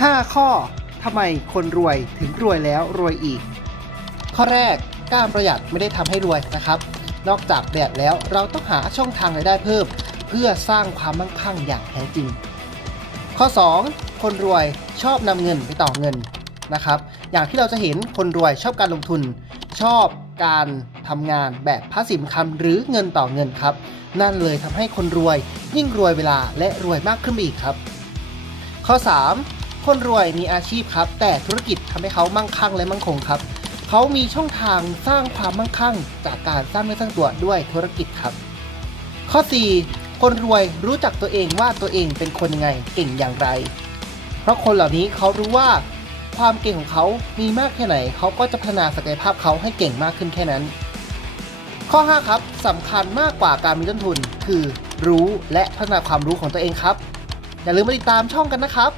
5 ข้อทำไมคนรวยถึงรวยแล้วรวยอีก ข้อแรกการประหยัดไม่ได้ทำให้รวยนะครับ นอกจากประหยัดแล้วเราต้องหาช่องทางรายได้เพิ่ม เพื่อสร้างความมั่งคั่งอย่างแท้จริง ข้อ 2 คนรวยชอบนำเงินไปต่อเงินนะครับ อย่างที่เราจะเห็นคนรวยชอบการลงทุน ชอบการทำงานแบบพาสซีฟคัมหรือเงินต่อเงินครับ นั่นเลยทำให้คนรวยยิ่งรวยเวลาและรวยมากขึ้นอีกครับ ข้อ 3 คนรวยมีอาชีพครับ แต่ธุรกิจทำให้เขามั่งคั่งและมั่งคงครับ เขามีช่องทางสร้างความมั่งคั่ง จากการสร้างเนื้อสร้างตัวด้วยธุรกิจครับ ข้อ 4 คนรวยรู้จักตัวเองว่าตัวเองเป็นคนยังไงเก่งอย่างไร เพราะคนเหล่านี้เขารู้ว่า ความเก่งของเขามีมากแค่ไหน เขาก็จะพัฒนาศักยภาพเขาให้เก่งมากขึ้นแค่นั้น ข้อ 5 ครับสำคัญมากกว่าการมีต้นทุน คือรู้และพัฒนาความรู้ของตัวเองครับอย่าลืมมาติดตามช่องกันนะครับ